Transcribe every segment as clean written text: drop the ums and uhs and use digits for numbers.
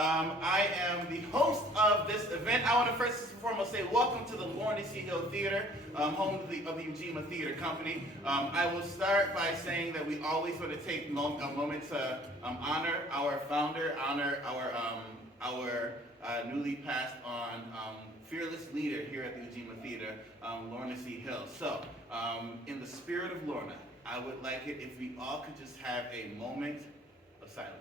I am the host of this event. I want to first and foremost say welcome to the Lorna C Hill Theatre, home of the Ujima Theater Company. I will start by saying that we always want to take a moment to honor our founder, honor our newly passed on fearless leader here at the Ujima Theater, Lorna C Hill. So, in the spirit of Lorna, I would like it if we all could just have a moment of silence.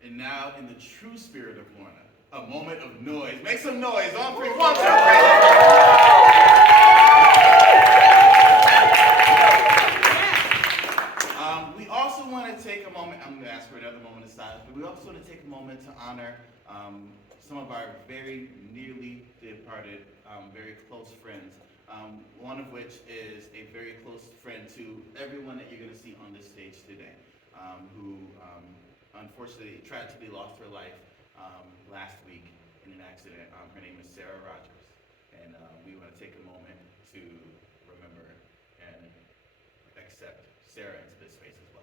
And now, in the true spirit of Lorna, a moment of noise. Make some noise. On three. 1, 2, 3. We also want to take a moment. I'm going to ask for another moment of silence, but we also want to take a moment to honor some of our very nearly departed, very close friends. One of which is a very close friend to everyone that you're going to see on this stage today, who unfortunately tragically lost her life last week in an accident. Her name is Sarah Rogers, and we want to take a moment to remember and accept Sarah into this space as well.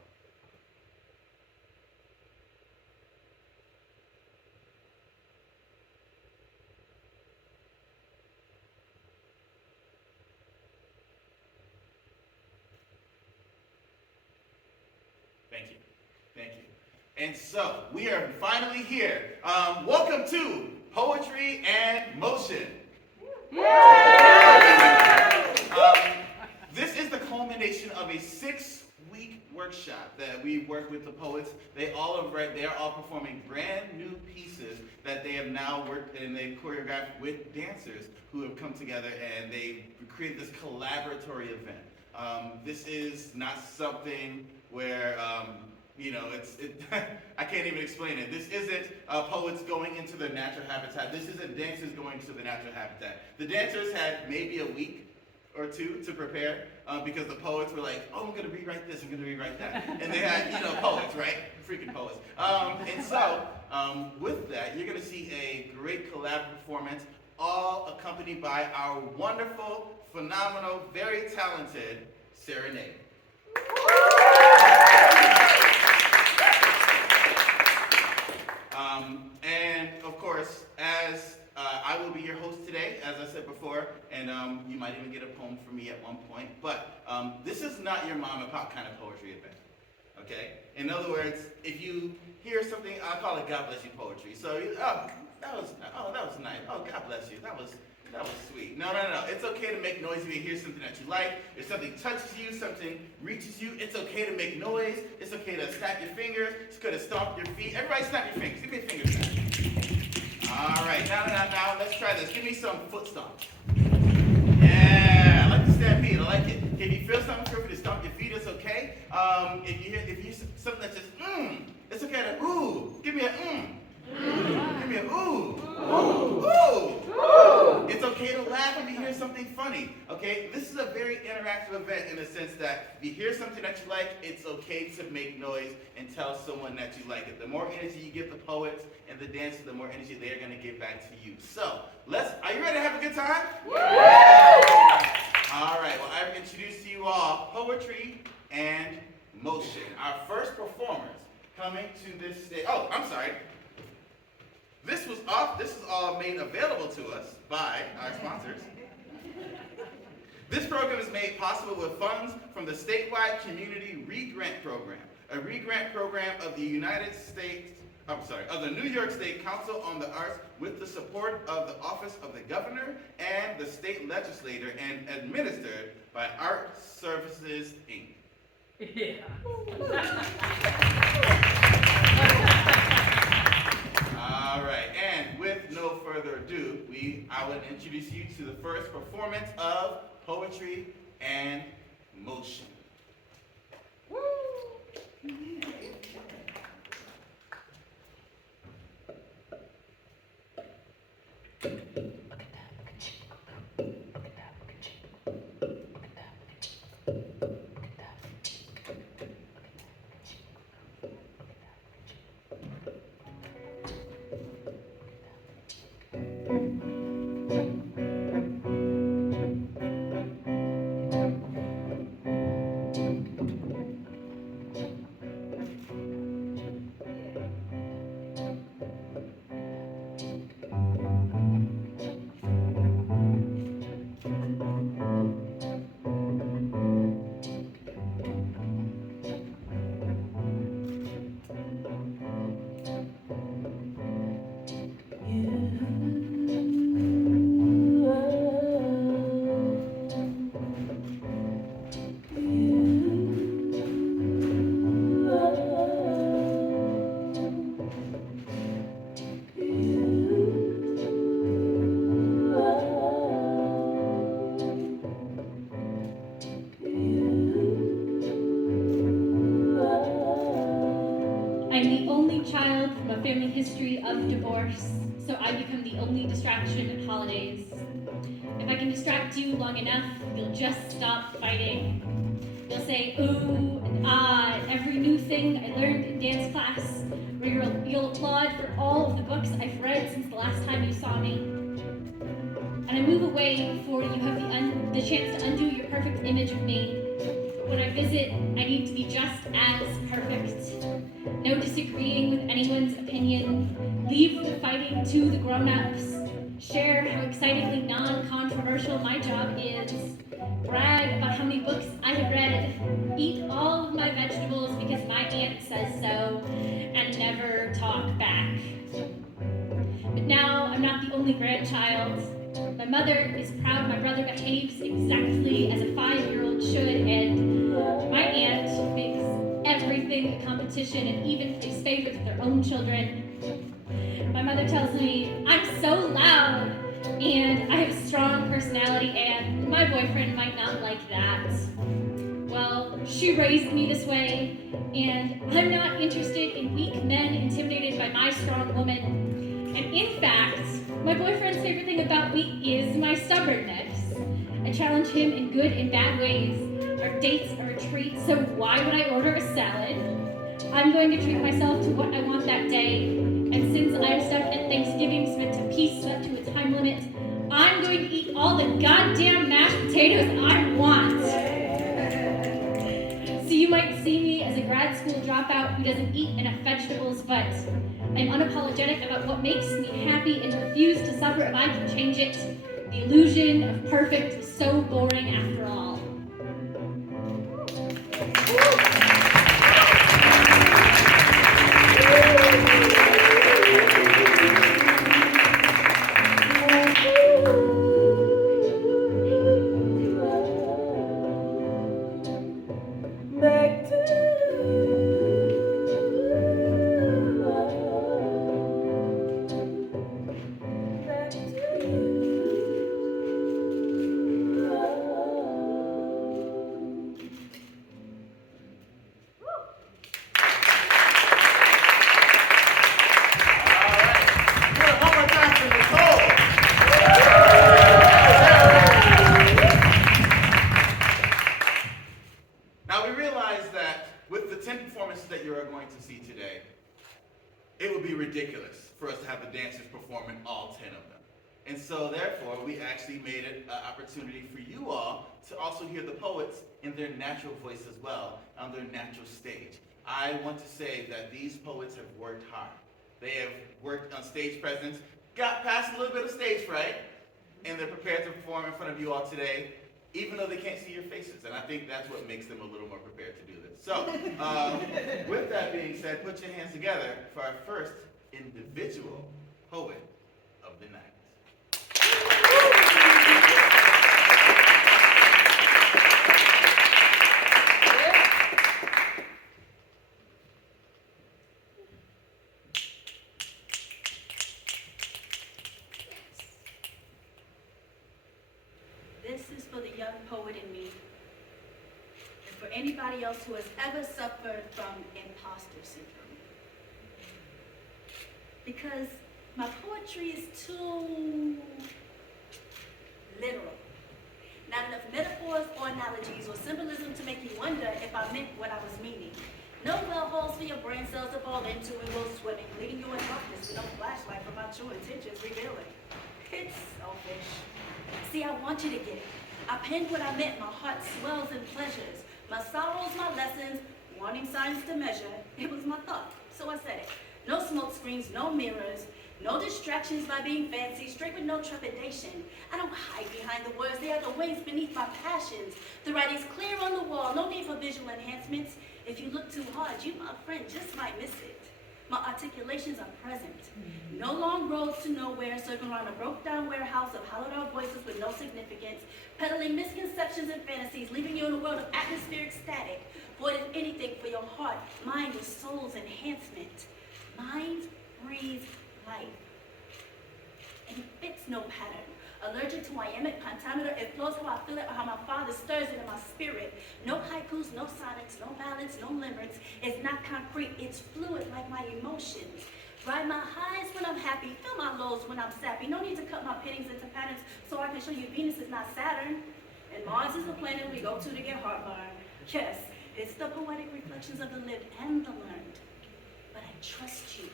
Thank you. Thank you. And so, we are finally here. Welcome to Poetry and Motion. This is the culmination of a 6-week workshop that we work with the poets. They are all performing brand new pieces that they have now worked and they've choreographed with dancers who have come together, and they created this collaboratory event. This is not something where I can't even explain it. This isn't poets going into their natural habitat. This isn't dancers going to the natural habitat. The dancers had maybe a week or two to prepare because the poets were like, oh, I'm going to rewrite this, I'm going to rewrite that. And they had, poets, right? Freaking poets. And so, with that, you're going to see a great collaborative performance, all accompanied by our wonderful, phenomenal, very talented Serenade. And of course, as I will be your host today, as I said before, and you might even get a poem from me at one point, but this is not your mom and pop kind of poetry event, okay? In other words, if you hear something, I call it God bless you poetry. So, that was nice. Oh, God bless you. That was sweet. No. It's okay to make noise if you hear something that you like. If something touches you, something reaches you, it's okay to make noise. It's okay to snap your fingers. It's okay to stomp your feet. Everybody snap your fingers. Give me a finger snap. All right. Now, let's try this. Give me some foot stomps. Yeah, I like the stampede. I like it. If you feel something, feel free to stomp your feet. It's okay. If you hear something that says, it's okay to ooh. Give me a Give me a ooh. Ooh. Ooh. It's okay to laugh when you hear something funny, okay? This is a very interactive event in the sense that if you hear something that you like, it's okay to make noise and tell someone that you like it. The more energy you give the poets and the dancers, the more energy they're going to give back to you. So, are you ready to have a good time? All right, well, I've introduced to you all Poetry and Motion. Our first performers coming to this stage. Oh, I'm sorry. This is all made available to us by our sponsors. This program is made possible with funds from the statewide community REGRANT program, a REGRANT program of the the New York State Council on the Arts with the support of the Office of the Governor and the state legislature and administered by Art Services, Inc. Yeah. All right, and with no further ado, I would introduce you to the first performance of Poetry and Motion. Woo! family history of divorce, so I become the only distraction at holidays. If I can distract you long enough, you'll just stop fighting. You'll say ooh and ah at every new thing I learned in dance class, or you'll applaud for all of the books I've read since the last time you saw me. And I move away before you have the chance to undo your perfect image of me. When I visit, I need to be just as perfect. No disagreeing with anyone's opinion. Leave the fighting to the grown-ups. Share how excitingly non-controversial my job is. Brag about how many books I have read. Eat all of my vegetables because my aunt says so. And never talk back. But now I'm not the only grandchild. My mother is proud my brother behaves exactly as a 5-year-old should, and my aunt makes everything a competition and even picks favorites with their own children. My mother tells me I'm so loud and I have a strong personality and my boyfriend might not like that. Well, she raised me this way, and I'm not interested in weak men intimidated by my strong woman. And in fact, my boyfriend's favorite thing about me is my stubbornness. I challenge him in good and bad ways. Our dates are a treat, so why would I order a salad? I'm going to treat myself to what I want that day. And since I'm stuck at Thanksgiving, meant to piece up to a time limit, I'm going to eat all the goddamn mashed potatoes I want. So you might see me as a grad school dropout who doesn't eat enough vegetables, but I'm unapologetic about what makes me happy and refuse to suffer if I can change it. The illusion of perfect is so boring after all. Ridiculous for us to have the dancers performing all 10 of them. And so therefore, we actually made it an opportunity for you all to also hear the poets in their natural voice as well, on their natural stage. I want to say that these poets have worked hard. They have worked on stage presence, got past a little bit of stage fright, and they're prepared to perform in front of you all today, even though they can't see your faces. And I think that's what makes them a little more prepared to do this. So, with that being said, put your hands together for our first individual poet of the night. This is for the young poet in me, and for anybody else who has ever suffered from imposter syndrome. Because my poetry is too literal. Not enough metaphors or analogies or symbolism to make you wonder if I meant what I was meaning. No well holes for your brain cells to fall into and go swimming, leaving you in darkness with no flashlight for my true intentions revealing. It's selfish. See, I want you to get it. I penned what I meant, my heart swells in pleasures. My sorrows, my lessons, warning signs to measure. It was my thought, so I said it. No smoke screens, no mirrors, no distractions by being fancy, straight with no trepidation. I don't hide behind the words, they are the waves beneath my passions. The writing's clear on the wall, no need for visual enhancements. If you look too hard, you, my friend, just might miss it. My articulations are present. No long roads to nowhere, circling around a broke-down warehouse of hollowed-out voices with no significance, peddling misconceptions and fantasies, leaving you in a world of atmospheric static, void of anything for your heart, mind, or soul's enhancement. Mind breathes life, and it fits no pattern. Allergic to iambic pentameter, it flows how I feel it or how my father stirs it in my spirit. No haikus, no sonnets, no ballads, no limericks. It's not concrete, it's fluid like my emotions. Ride my highs when I'm happy, feel my lows when I'm sappy. No need to cut my pennies into patterns so I can show you Venus is not Saturn. And Mars is the planet we go to get heartburn. Yes, it's the poetic reflections of the lived and the learned. But I trust you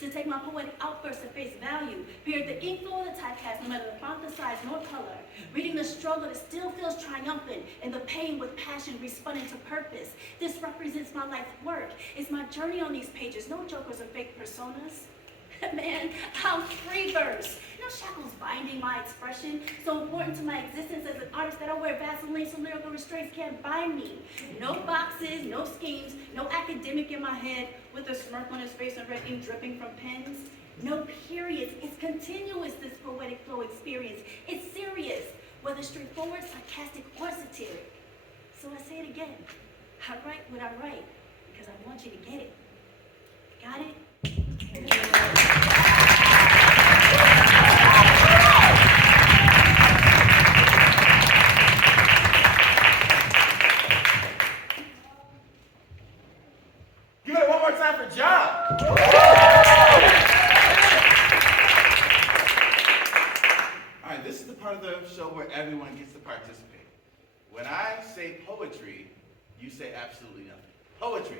to take my poetic outbursts at face value. Period the ink nor the typecast, no matter the font, the size, nor color. Reading the struggle that still feels triumphant, and the pain with passion respun into purpose. This represents my life's work. It's my journey on these pages, no jokers or fake personas. Man, I'm free verse. No shackles binding my expression. So important to my existence as an artist that I wear Vaseline so lyrical restraints can't bind me. No boxes, no schemes, no academic in my head with a smirk on his face and red ink dripping from pens. No periods. It's continuous, this poetic flow experience. It's serious, whether straightforward, sarcastic, or satiric. So I say it again. I write what I write because I want you to get it. Got it? Give it one more time for John. All right, this is the part of the show where everyone gets to participate. When I say poetry, you say absolutely nothing. Poetry.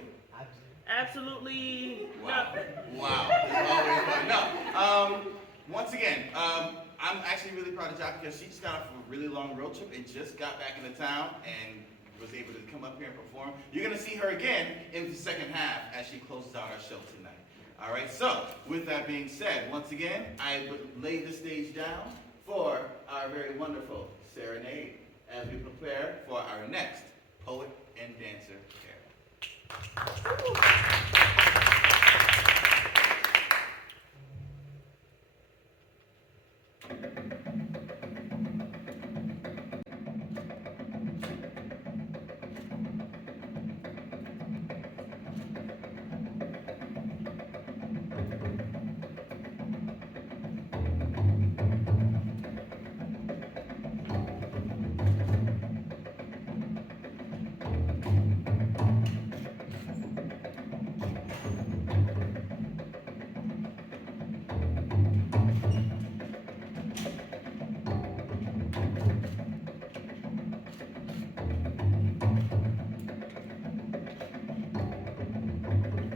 Absolutely Wow. nothing. Wow. It's always fun. No. Once again, I'm actually really proud of Jackie because she just got off a really long road trip and just got back into town and was able to come up here and perform. You're going to see her again in the second half as she closes out our show tonight. All right, so with that being said, once again, I would lay the stage down for our very wonderful serenade as we prepare for our next poet and dancer pair.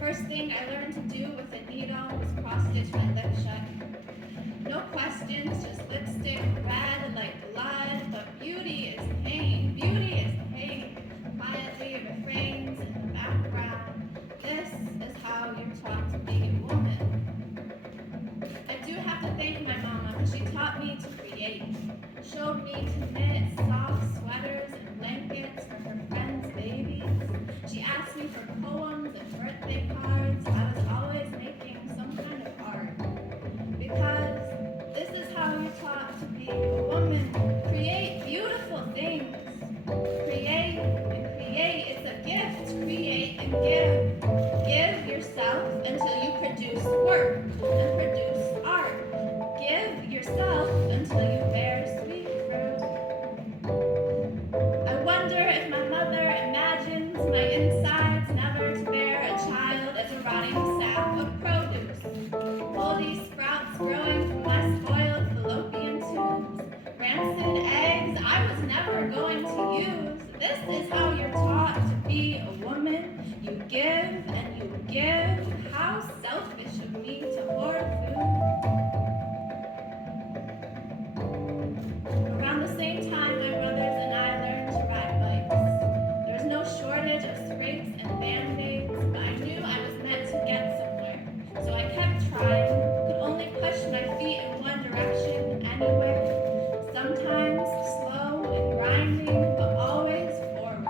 First thing I learned to do with a needle was cross-stitch my lip shut. No questions, just lipstick, red like blood, but beauty is pain, beauty is pain. Quietly refrains in the background. This is how you're taught to be a woman. I do have to thank my mama, because she taught me to create. Showed me to knit soft sweaters and blankets for her friends' babies. She asked me for poems and birthday cards. I was always making some kind of art. Because this is how you're taught to be a woman. Create beautiful things. Create and create. It's a gift. Create and give. Give yourself until you produce work and produce art. Give yourself until you bear sweet fruit. I wonder if my mother imagines my insides never to bear a child as a rotting sack of produce. Moldy sprouts growing from my spoiled fallopian tubes. Rancid eggs I was never going to use. This is how you're taught to be a woman. You give and you give. How selfish of me to hoard food. Around the same time, my brothers and I learned to ride bikes. There was no shortage of scrapes and band-aids, but I knew I was meant to get somewhere. So I kept trying, could only push my feet in one direction anyway. Sometimes slow and grinding, but always forward.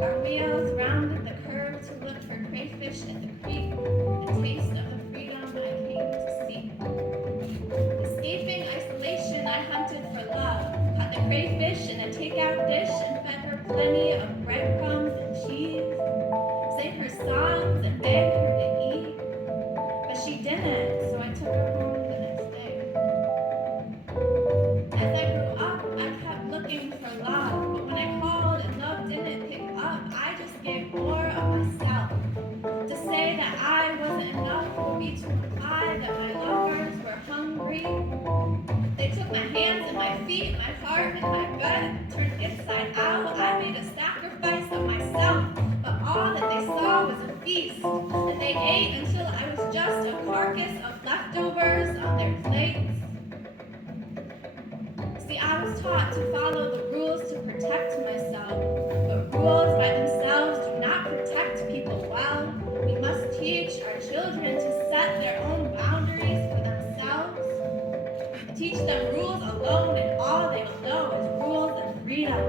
Our wheels rounded the curve to look for crayfish at the creek, the taste of the freedom I came to seek. Escaping isolation, I hunted for love, caught the crayfish in a takeout dish and fed her plenty of breadcrumbs and cheese. Sang her songs and begged her to eat, but she didn't, so I took her home the next day. As I grew up, I kept looking for love, but when I called and love didn't pick up, I just gave more of myself. To say that I wasn't enough would be to heart and my gut turned inside out. I made a sacrifice of myself, but all that they saw was a feast that they ate until I was just a carcass of leftovers on their plates. See, I was taught to follow the rules to protect myself, but rules by themselves do not protect people well. We must teach our children to set their own boundaries for themselves. Teach them rules alone, and all they will know is rules and freedom.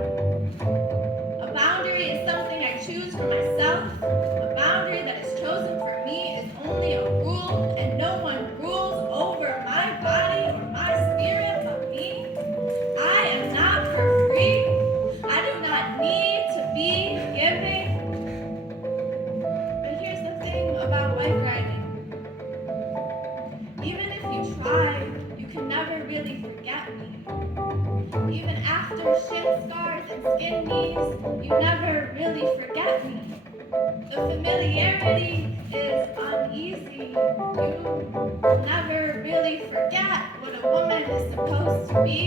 A boundary is something I choose for myself. A boundary that is chosen for me is only a rule, and no one rules over my body or my spirit but me. I am not for free. I do not need to be giving. But here's the thing about bike riding. Even if you try, you can never really forget me. Even after shin scars and skin knees, you never really forget me. The familiarity is uneasy. You never really forget what a woman is supposed to be.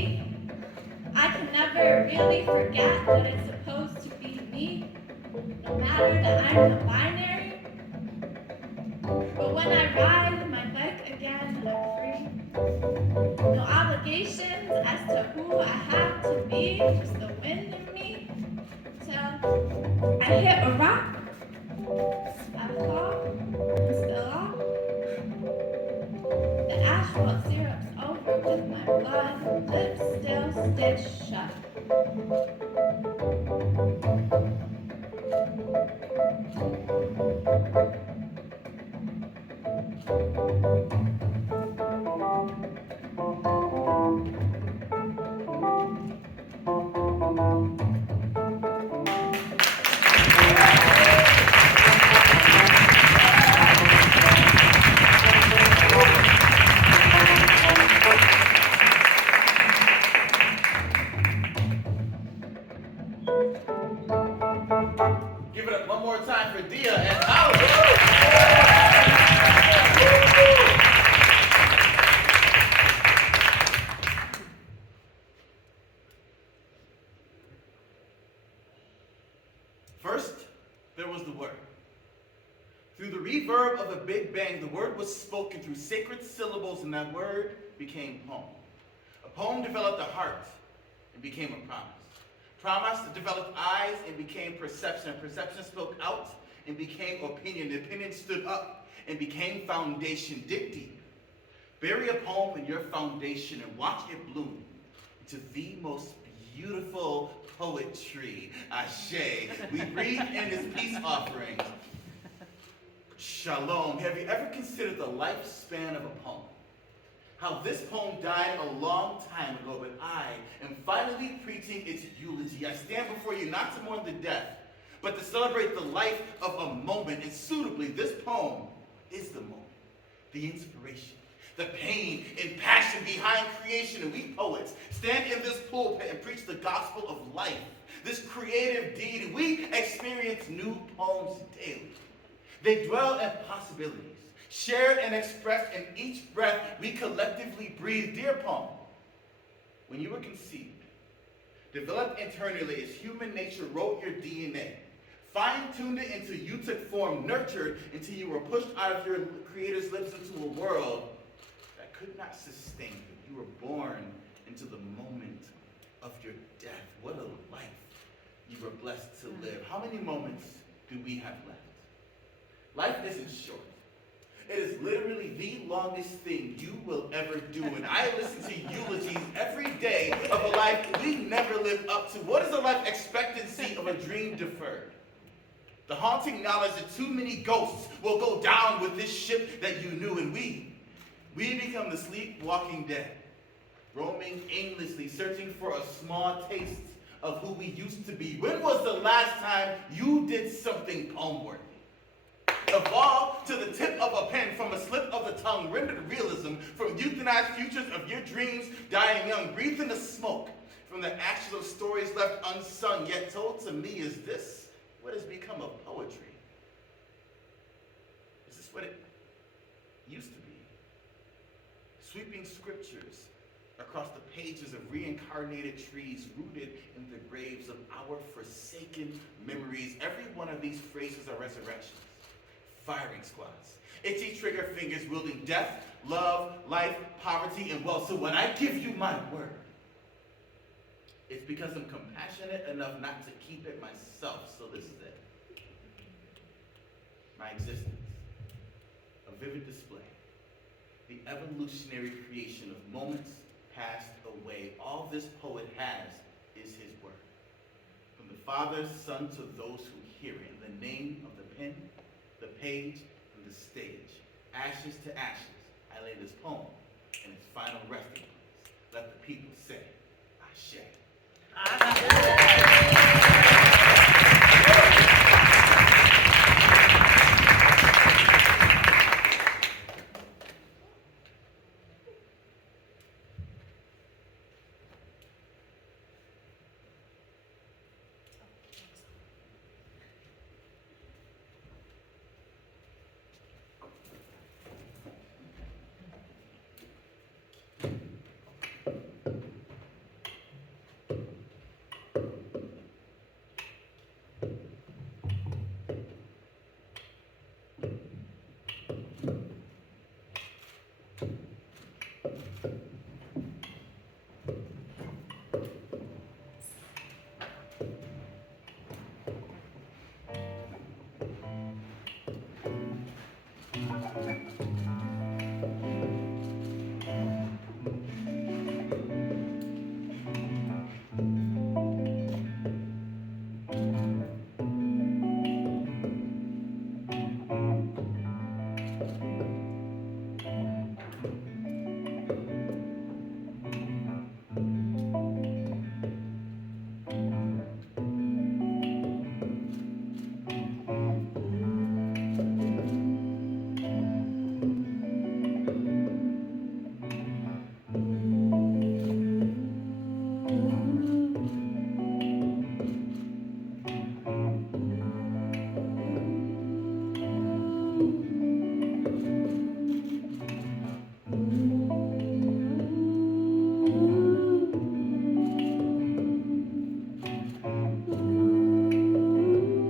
I can never really forget that it's supposed to be me, no matter that I'm non-binary. But when I ride my bike again, I'm free. No obligations as to who I have to be, just the wind in me. Till I hit a rock, I fall, and spill off. The asphalt syrup's over with my blood, lips still stitched shut. Give it up one more time for Dia and Holli. First, there was the word. Through the reverb of a big bang, the word was spoken through sacred syllables, and that word became poem. A poem developed a heart and became a promise. Promise developed eyes and became perception. Perception spoke out and became opinion. Opinion stood up and became foundation. Dig deep. Bury a poem in your foundation and watch it bloom into the most beautiful poetry. Ashe. We breathe in this peace offering. Shalom. Have you ever considered the lifespan of a poem? How this poem died a long time ago, but I am finally preaching its eulogy. I stand before you not to mourn the death, but to celebrate the life of a moment. And suitably, this poem is the moment, the inspiration, the pain and passion behind creation. And we poets stand in this pulpit and preach the gospel of life, this creative deed. And we experience new poems daily. They dwell in possibilities, shared and expressed in each breath we collectively breathe. Dear poem, when you were conceived, developed internally as human nature wrote your DNA, fine-tuned it until you took form, nurtured until you were pushed out of your creator's lips into a world that could not sustain you. You were born into the moment of your death. What a life you were blessed to live. How many moments do we have left? Life isn't short. It is literally the longest thing you will ever do. And I listen to eulogies every day of a life we never lived up to. What is the life expectancy of a dream deferred? The haunting knowledge that too many ghosts will go down with this ship that you knew. And we become the sleepwalking dead, roaming aimlessly, searching for a small taste of who we used to be. When was the last time you did something poem-worthy? Evolved to the tip of a pen, from a slip of the tongue, rendered realism, from euthanized futures of your dreams dying young. Breathe in the smoke from the ashes of stories left unsung, yet told to me. Is this what has become of poetry? Is this what it used to be? Sweeping scriptures, across the pages of reincarnated trees rooted in the graves of our forsaken memories. Every one of these phrases are resurrections, firing squads, itchy trigger fingers wielding death, love, life, poverty, and wealth. So when I give you my word, it's because I'm compassionate enough not to keep it myself. So this is it. My existence, a vivid display, the evolutionary creation of moments passed away. All this poet has is his word. From the Father, Son, to those who hear it, in the name of the pen, the page, and the stage, ashes to ashes, I lay this poem in its final resting place. Let the people say, Ashe.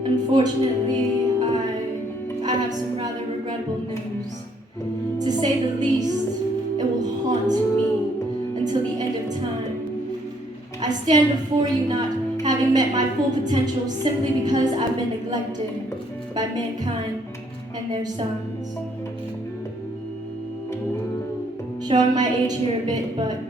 Unfortunately, I have some rather regrettable news. To say the least, it will haunt me until the end of time. I stand before you not having met my full potential simply because I've been neglected by mankind and their sons. Showing my age here a bit, but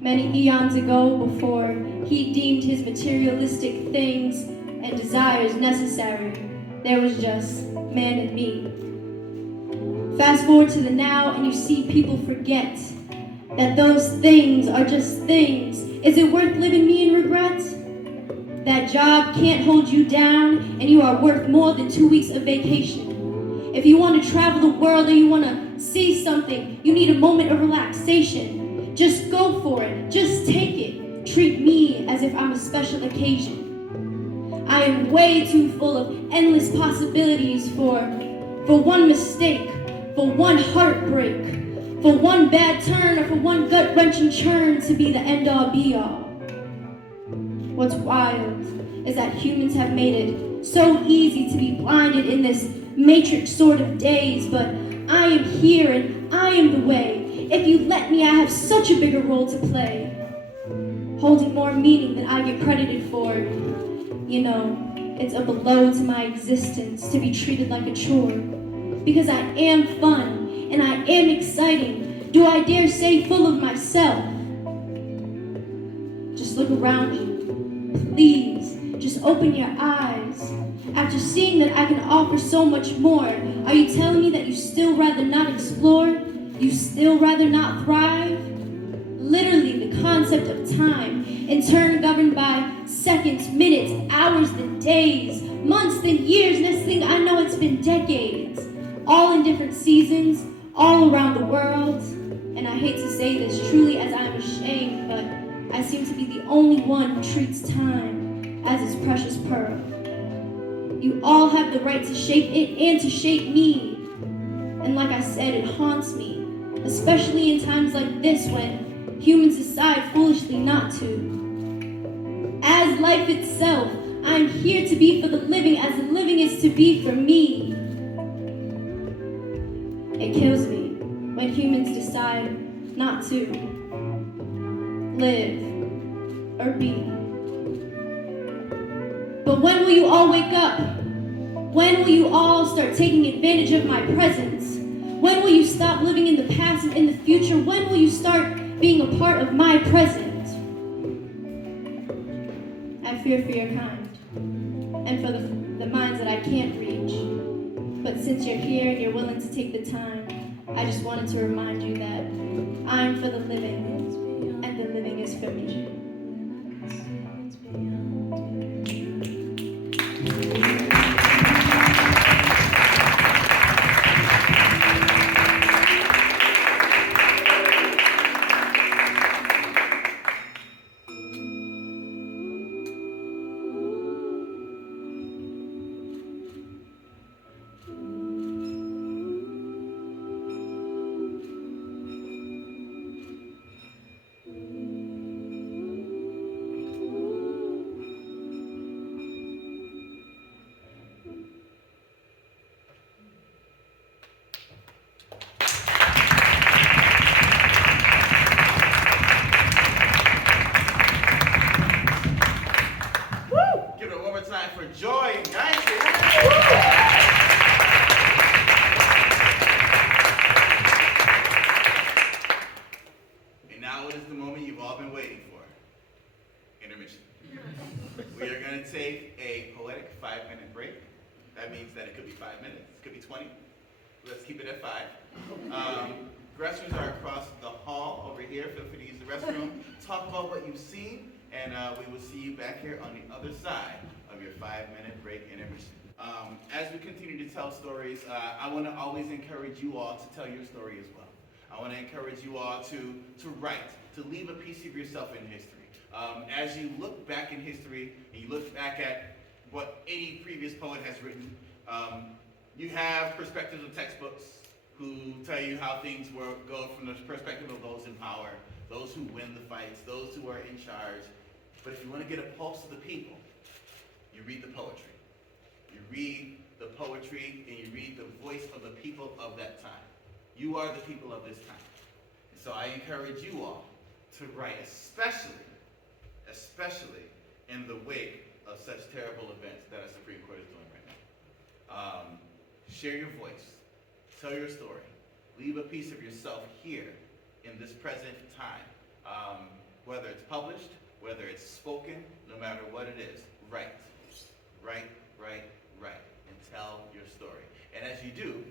many eons ago, before he deemed his materialistic things and desires necessary, there was just man and me. Fast forward to the now and you see people forget that those things are just things. Is it worth living me in regret? That job can't hold you down and you are worth more than 2 weeks of vacation. If you want to travel the world or you want to see something, you need a moment of relaxation. Just go for it, just take it. Treat me as if I'm a special occasion. I am way too full of endless possibilities for one mistake, for one heartbreak, for one bad turn, or for one gut-wrenching churn to be the end-all be-all. What's wild is that humans have made it so easy to be blinded in this matrix sort of daze, but I am here and I am the way. If you let me, I have such a bigger role to play, holding more meaning than I get credited for. You know, it's a blow to my existence to be treated like a chore. Because I am fun, and I am exciting. Do I dare say full of myself? Just look around you. Please, just open your eyes. After seeing that I can offer so much more, are you telling me that you still rather not explore? You still rather not thrive? Literally the concept of time, in turn governed by seconds, minutes, hours, then days, months, then years. Next thing I know, it's been decades. All in different seasons, all around the world. And I hate to say this truly as I am ashamed, but I seem to be the only one who treats time as its precious pearl. You all have the right to shape it and to shape me. And like I said, it haunts me, especially in times like this when humans decide foolishly not to. As life itself, I'm here to be for the living as the living is to be for me. It kills me when humans decide not to live or be. But when will you all wake up? When will you all start taking advantage of my presence? When will you stop living in the past and in the future? When will you start being a part of my present? I fear for your kind and for the minds that I can't reach. But since you're here and you're willing to take the time, I just wanted to remind you that I'm for the living and the living is for me. For joy and Gaitrie. And now it is the moment you've all been waiting for. Intermission. We are going to take a poetic 5-minute break. That means that it could be 5 minutes, it could be 20. Let's keep it at 5. Restrooms are across the hall over here. Feel free to use the restroom. Talk about what you've seen, and we will see you back here on the other side of your 5-minute break intermission. As we continue to tell stories, I want to always encourage you all to tell your story as well. I want to encourage you all to write, to leave a piece of yourself in history. As you look back in history and you look back at what any previous poet has written, you have perspectives of textbooks who tell you how things go from the perspective of those in power, those who win the fights, those who are in charge. But if you want to get a pulse of the people, you read the poetry. You read the poetry and you read the voice of the people of that time. You are the people of this time. And so I encourage you all to write, especially in the wake of such terrible events that our Supreme Court is doing right now. Share your voice. Tell your story. Leave a piece of yourself here in this present time. Whether it's published, whether it's spoken, no matter what it is, write. Write, and tell your story. And as you do,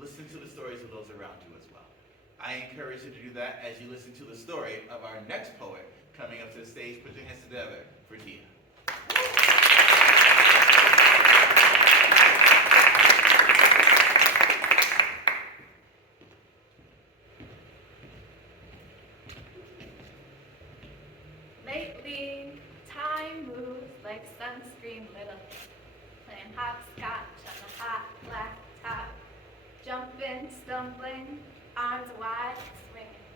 listen to the stories of those around you as well. I encourage you to do that as you listen to the story of our next poet coming up to the stage. Put your hands together for Dia. Lately, time moves like sunscreen little, playing hopscotch on a hot black top, jumping, stumbling, arms wide, swinging.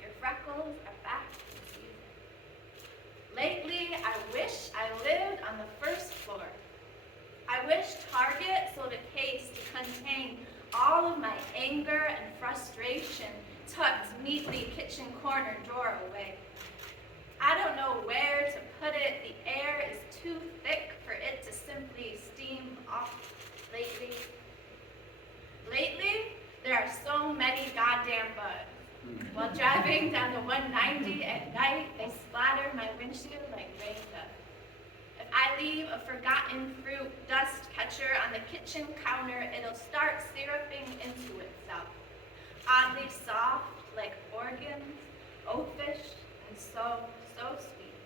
Your freckles are back in season. Lately, I wish I lived on the first floor. I wish Target sold a case to contain all of my anger and frustration tucked neatly kitchen corner drawer away. I don't know where to put it. The air is too thick for it to simply steam off lately. Lately, there are so many goddamn bugs. While driving down the 190 at night, they splatter my windshield like rain dust. If I leave a forgotten fruit dust catcher on the kitchen counter, it'll start syruping into itself. Oddly soft like organs, oafish and so sweet.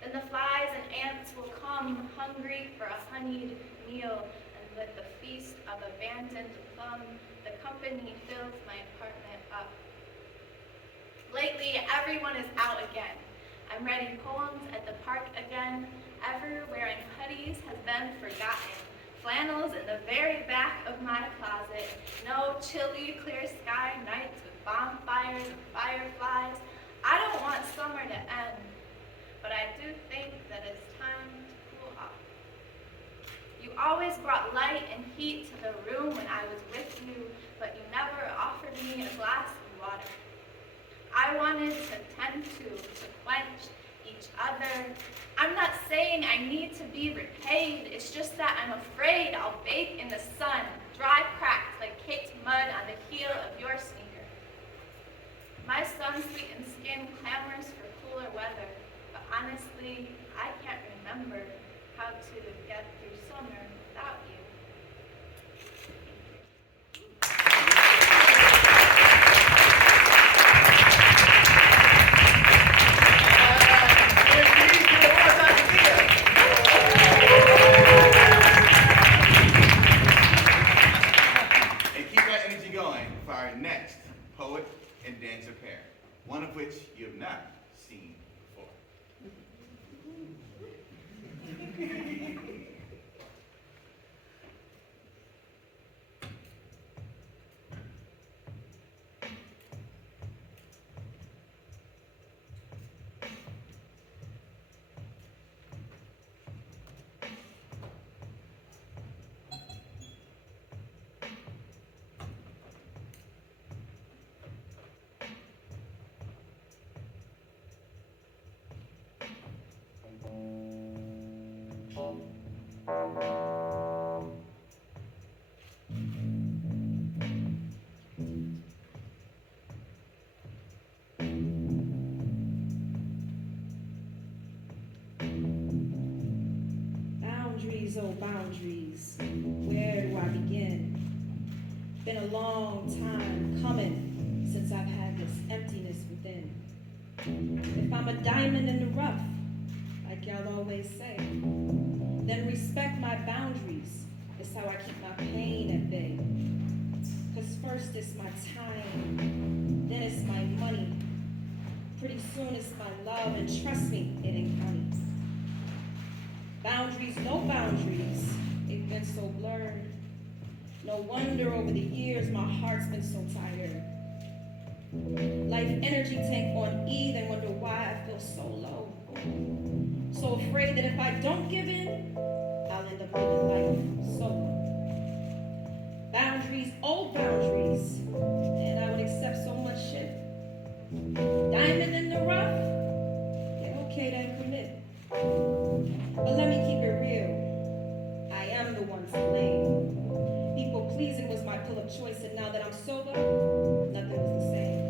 Then the flies and ants will come hungry for a honeyed meal, and with the feast of abandoned plum, the company fills my apartment up. Lately, everyone is out again. I'm writing poems at the park again. Ever wearing hoodies has been forgotten. Flannels in the very back of my closet. No chilly, clear sky nights with bonfires and fireflies. summer to end, but I do think that it's time to cool off. You always brought light and heat to the room when I was with you, but you never offered me a glass of water. I wanted to tend to quench each other. I'm not saying I need to be repaid, it's just that I'm afraid I'll bake in the sun, dry cracked like caked mud on the heel of your sneaker. My sun-sweetened skin clamors for cooler weather, but honestly, I can't remember how to get through summer without you. And keep that energy going for our next poet and dancer pair, one of which you have not seen before. Boundaries, oh boundaries, where do I begin? Been a long time coming since I've had this emptiness within. If I'm a diamond in the rough, like y'all always say, then respect my boundaries. It's how I keep my pain at bay. 'Cause first it's my time, then it's my money. Pretty soon it's my love, and trust me, it ain't funny. Boundaries, no boundaries, they've been so blurred. No wonder over the years my heart's been so tired. Life energy tank on E, then wonder why I feel so low. So afraid that if I don't give in, I'll end up living life solo. Boundaries, old boundaries, and I would accept so much shit. Diamond in the rough, yeah, okay, then commit. But let me keep it real, I am the one to blame. People pleasing was my pill of choice, and now that I'm sober, nothing was the same.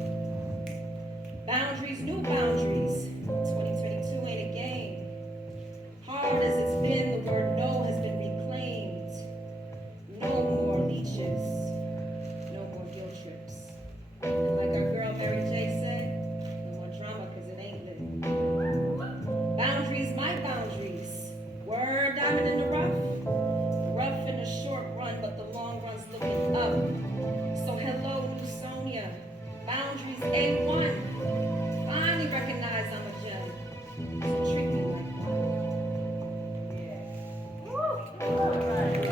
Boundaries, new boundaries, 2022 ain't a game. Hard as it's been, the word no has been reclaimed. No more leeches, no more guilt trips. And like our girl Mary J said, no more drama, 'cause it ain't lit. Boundaries, my boundaries. Word, diamond in the rough. Rough in the short run, but the long run's looking up. So hello, new Sonya. Boundaries A1. Finally recognize I'm a gem. So treat me like one. Yeah. All right.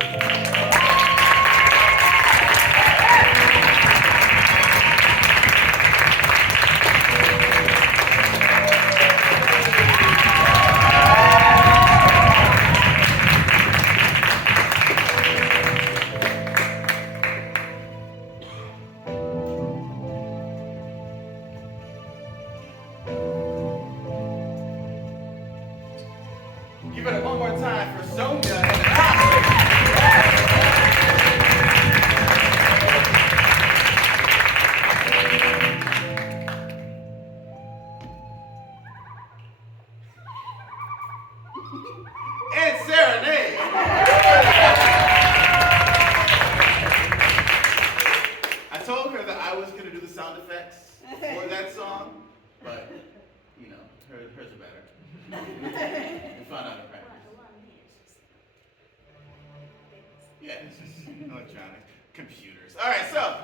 Give it up one more time for Sonya and Natasha. And Serenade. I told her that I was going to do the sound effects for that song, but, you know, hers are better. We found out in practice. Yeah, it's just electronic computers. All right, so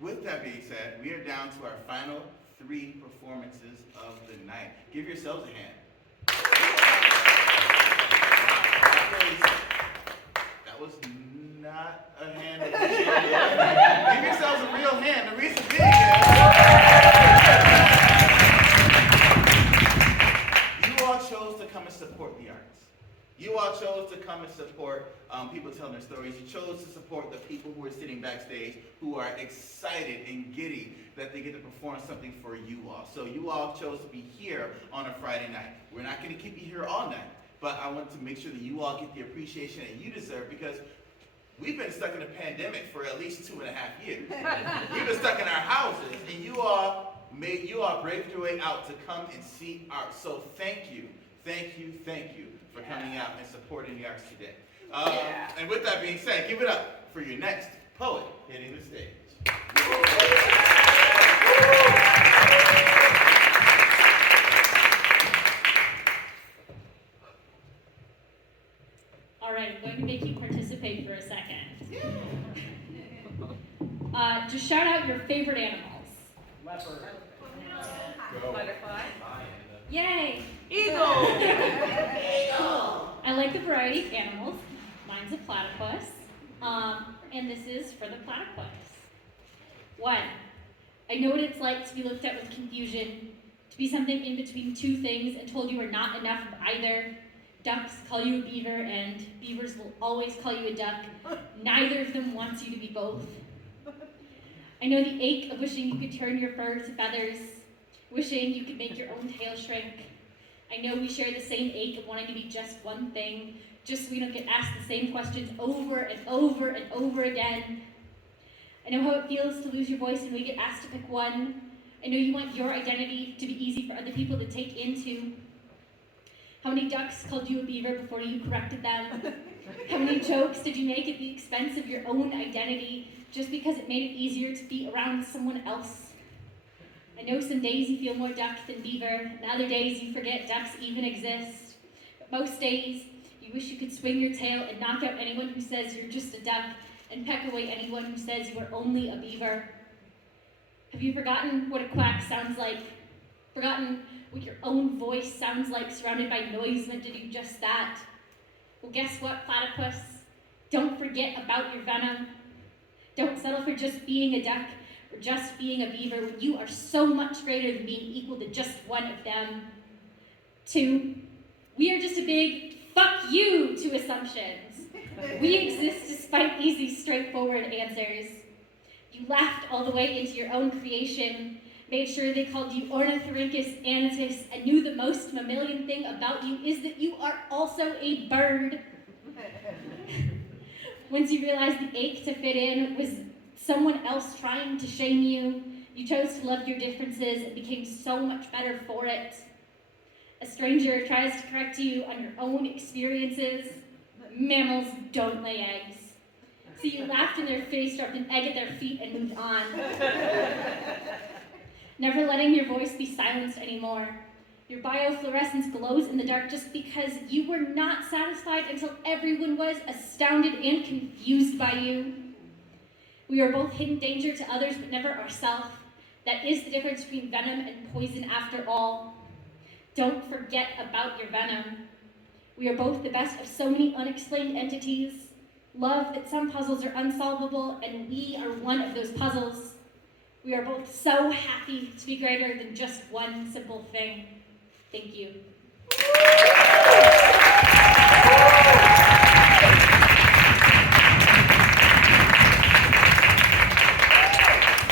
with that being said, we are down to our final 3 performances of the night. Give yourselves a hand. That was not a hand. Give yourselves a real hand. The reason being is of people who are sitting backstage who are excited and giddy that they get to perform something for you all. So you all chose to be here on a Friday night. We're not going to keep you here all night, but I want to make sure that you all get the appreciation that you deserve, because we've been stuck in a pandemic for at least 2.5 years. We've been stuck in our houses, and you all braved your way out to come and see art. So thank you for coming out and supporting the arts today. And with that being said, give it up for your next poet hitting the stage. All right, I'm going to make you participate for a second. Just shout out your favorite animals. Leopard. Butterfly. Yay! Eagle. I like the variety of animals. Mine's a platypus. And this is for the platypus. 1, I know what it's like to be looked at with confusion, to be something in between two things and told you are not enough of either. Ducks call you a beaver, and beavers will always call you a duck. Neither of them wants you to be both. I know the ache of wishing you could turn your fur to feathers, wishing you could make your own tail shrink. I know we share the same ache of wanting to be just one thing, just so we don't get asked the same questions over and over and over again. I know how it feels to lose your voice when we get asked to pick one. I know you want your identity to be easy for other people to take into. How many ducks called you a beaver before you corrected them? How many jokes did you make at the expense of your own identity just because it made it easier to be around someone else? I know some days you feel more duck than beaver, and other days you forget ducks even exist. But most days, you wish you could swing your tail and knock out anyone who says you're just a duck, and peck away anyone who says you are only a beaver. Have you forgotten what a quack sounds like? Forgotten what your own voice sounds like surrounded by noise meant to do just that? Well, guess what, platypus? Don't forget about your venom. Don't settle for just being a duck or just being a beaver when you are so much greater than being equal to just one of them. 2, we are just a big fuck you to assumptions. We exist despite easy, straightforward answers. You laughed all the way into your own creation, made sure they called you Ornithorhynchus anitus, and knew the most mammalian thing about you is that you are also a bird. Once you realized the ache to fit in was someone else trying to shame you, you chose to love your differences and became so much better for it. A stranger tries to correct you on your own experiences. Mammals don't lay eggs. So you laughed in their face, dropped an egg at their feet, and moved on. Never letting your voice be silenced anymore. Your biofluorescence glows in the dark just because you were not satisfied until everyone was astounded and confused by you. We are both hidden danger to others, but never ourselves. That is the difference between venom and poison after all. Don't forget about your venom. We are both the best of so many unexplained entities. Love that some puzzles are unsolvable, and we are one of those puzzles. We are both so happy to be greater than just one simple thing. Thank you.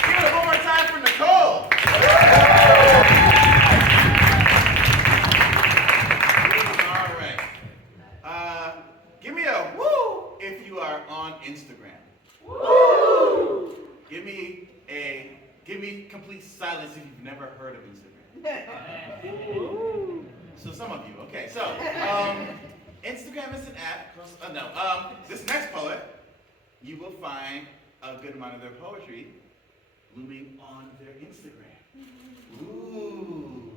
Give it one more time for Nicole. All right. Give me a woo if you are on Instagram. Woo! Give me complete silence if you've never heard of Instagram. So some of you, okay. So Instagram is an app. This next poet, you will find a good amount of their poetry blooming on their Instagram. Ooh.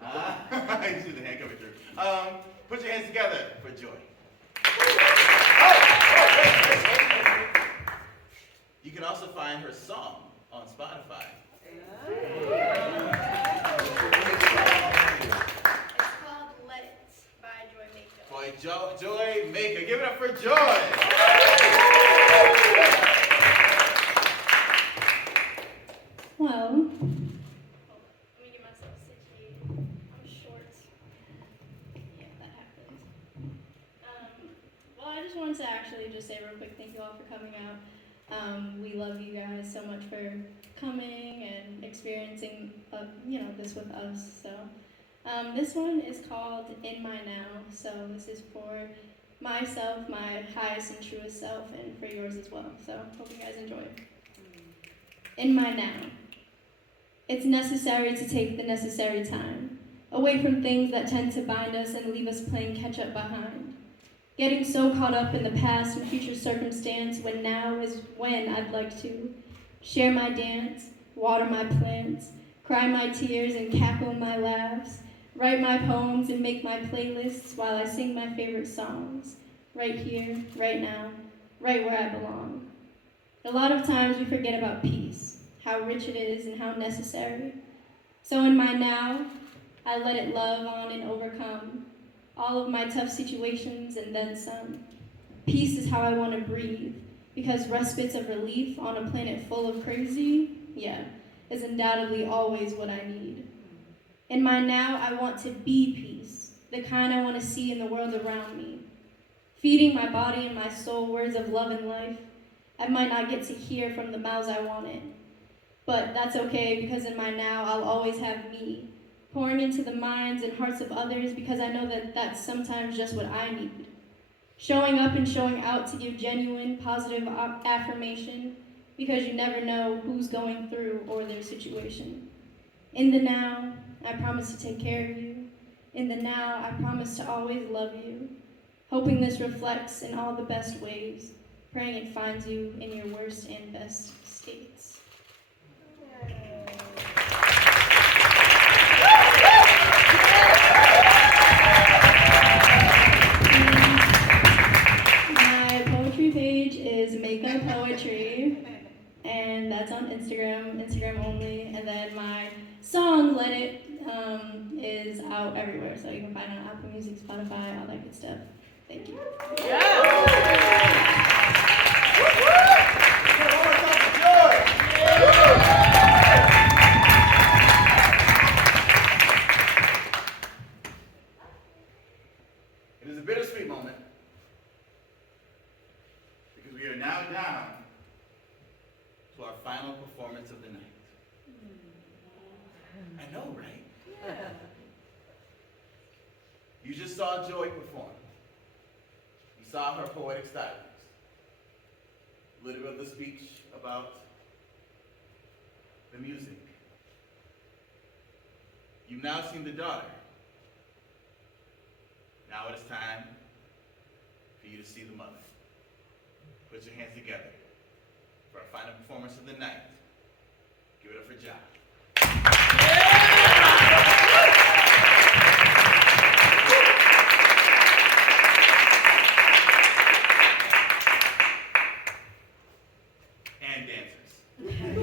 I see the hand coming through. Put your hands together for Joy. Wait. You can also find her song on Spotify. It's called Let It by Joy Maker. Boy, Joy Maker. Give it up for Joy. Well, Let me get myself situated. I'm short. Yeah, that happens. Well, I just want wanted to actually just say real quick, thank you all for coming out. We love you guys so much for coming and experiencing, this with us. So, this one is called In My Now. So this is for myself, my highest and truest self, and for yours as well. So hope you guys enjoy. In my now. It's necessary to take the necessary time, away from things that tend to bind us and leave us playing catch up behind. Getting so caught up in the past and future circumstance when now is when I'd like to share my dance, water my plants, cry my tears and cackle my laughs, write my poems and make my playlists while I sing my favorite songs, right here, right now, right where I belong. A lot of times we forget about peace, how rich it is and how necessary. So in my now, I let it love on and overcome all of my tough situations and then some. Peace is how I want to breathe, because respites of relief on a planet full of crazy, is undoubtedly always what I need. In my now, I want to be peace, the kind I want to see in the world around me. Feeding my body and my soul words of love and life, I might not get to hear from the mouths I wanted. But that's okay, because in my now, I'll always have me, pouring into the minds and hearts of others, because I know that that's sometimes just what I need. Showing up and showing out to give genuine, positive affirmation, because you never know who's going through or their situation. In the now, I promise to take care of you. In the now, I promise to always love you. Hoping this reflects in all the best ways, praying it finds you in your worst and best states. My poetry page is Makeup Poetry, and that's on Instagram only. And then my song, Let It, is out everywhere, so you can find it on Apple Music, Spotify, all that good stuff. Thank you. It is a bittersweet moment because we are now down to our final performance of the night. I know, right? You just saw Joy perform. You saw her poetic stylings. A little bit of the speech about the music. You've now seen the daughter. Now it is time for you to see the mother. Put your hands together for our final performance of the night. Give it up for John. And dancers.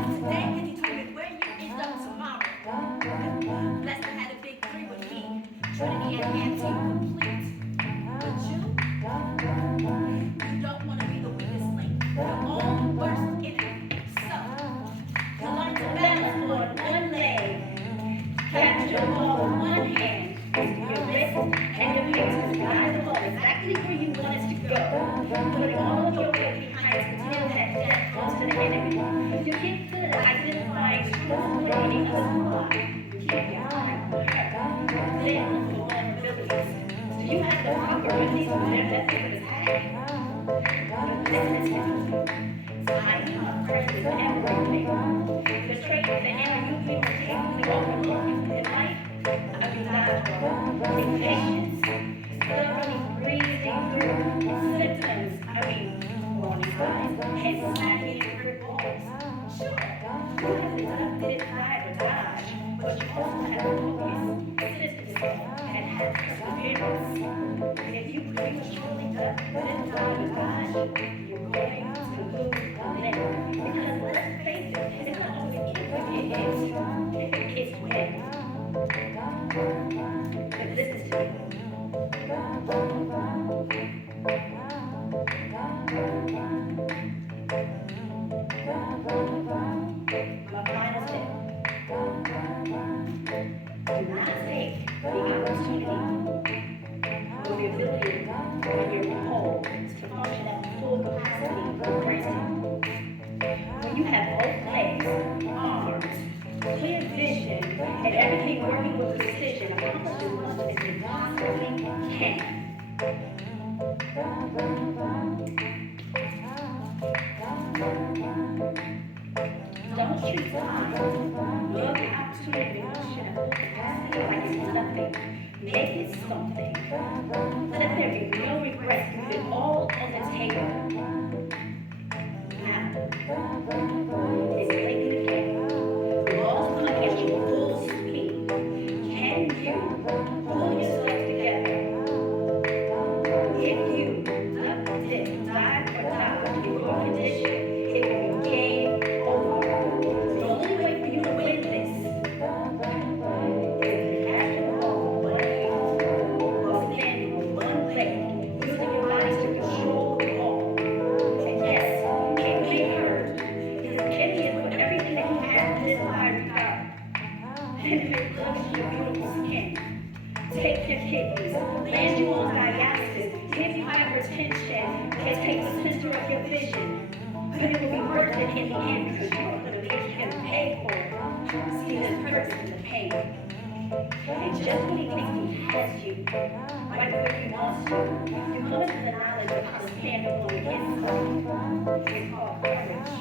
yours today and determine where you end up tomorrow. Lester had a big three with me. Trinity and Auntie complete. But you don't want to be the weakest link. Your own worst enemy. So, you learn to balance on one leg. Capture the ball in one hand. Your wrist and your fingers guide the ball exactly where you want it to go. Putting all of your weight behind it to deal that death onto the enemy. You get good at identifying true lady of the block. You keep your eye on her. Then look for vulnerabilities. Do you have the proper remedies for their method of attack? Listen to me. Time up first is everything. The trait that you feel capable of overlooking in life, I do not take patience. Thoroughly breathing through symptoms, warning signs, and smacking brick walls. Sure, you have deducted pride or dodge, but you also have focus, consistency, and have perseverance. If you prematurely duck this pride or dodge, you're going to lose the leg. Because let's face it, it's not always easy to get hit. It's when. But listen to me. My final step. Do not take the opportunity or the ability when you're whole to function at full capacity for granted. When you have both legs, arms, clear vision, and everything working with precision, accomplish as much as you possibly can. Don't treat time. Love the opportunity to function at full capacity like it's nothing. Make it something. Let there be no regrets. Leave it all on the table. Now, it's late again. The ball's coming at you full speed. Can you pull yourself together? If you duck, dip, dive, or dodge in your condition, it will be game over. The only way for you to win this is to catch the ball with one hand or stand with one leg, using your body to control the ball. And yes, it may hurt, because Kenny is with everything that he has in his fiery heart. And if it loves your beautiful skin, take your kidneys, land you on dialysis, give you hypertension, and take the center of your vision. But it will be worth it in the end because you are going to be able to pay for it. See the purpose in the pain. And just when he thinks he has you, right where he wants you, you come to the knowledge of how to stand on the inside. It's called courage.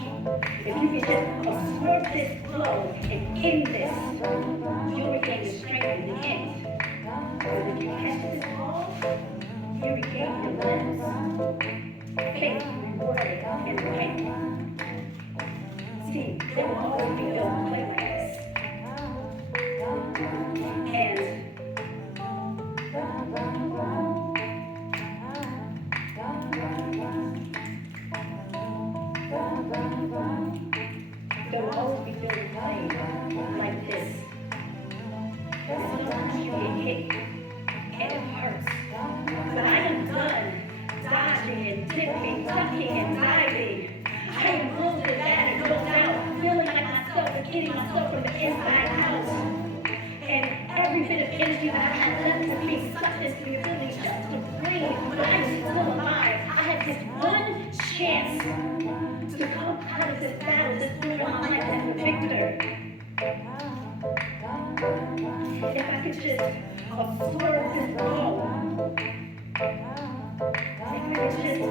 If you can just absorb this flow and end this, you'll regain the strength in the end. But if you catch this ball, you regain your limbs. Faith, rewarded, and rain. See, there will always be those players. And there will always be those playing like this. Sometimes you get hit and it hurts. But I am done dodging and dipping, ducking and diving. I am close to that and no doubt, feeling like myself and getting myself from the inside out. And every bit of energy that I have left is being sucked into the ability just to breathe. But I am still alive. I have this one chance to come out of this battle, this through my life as a victor. If I could just absorb this ball, if I could just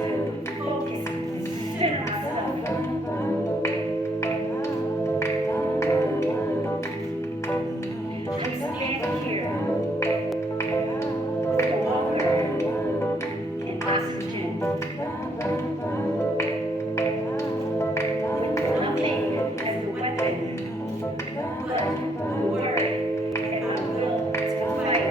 focus, center myself. I stand here with the water and oxygen, with nothing as a weapon, but the word and our will to fight.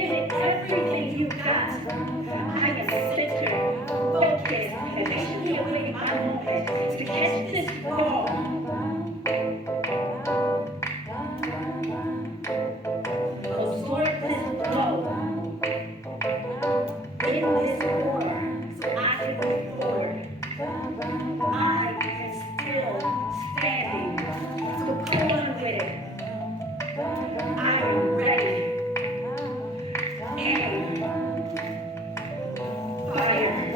give it everything you got. I am centered, focused, and patiently awaiting my moment to catch this ball. Absorb this blow. In this war, so I can move forward. I am still standing, so come on with it. I am ready. Aim. Fire.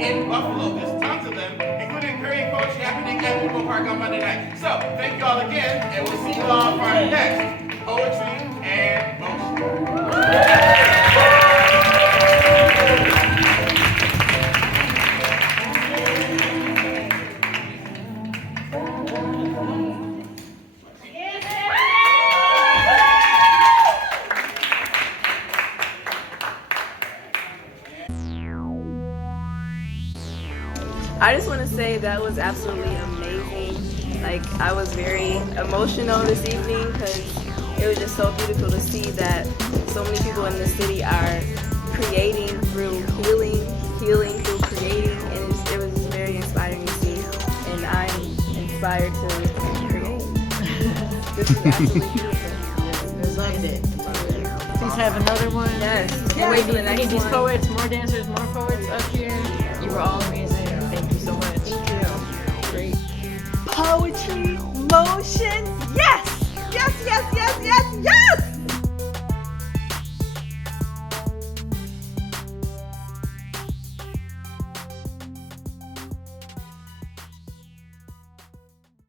in Buffalo. There's tons of them, including Korean poetry happening at Eagle Park on Monday night. So right, thank you all again, and we'll see you all for our next Poetry and Motion. I just want to say that was absolutely amazing. Like, I was very emotional this evening because it was just so beautiful to see that so many people in the city are creating through healing through creating, and it was just very inspiring to see. And I'm inspired to create. This is absolutely beautiful. Loved it. Please have another one. Yes. Can't wait for the next next these one. poets, more dancers, more poets up here. You were all amazing. Thank you so much. Thank you. Great. Poetry, motion,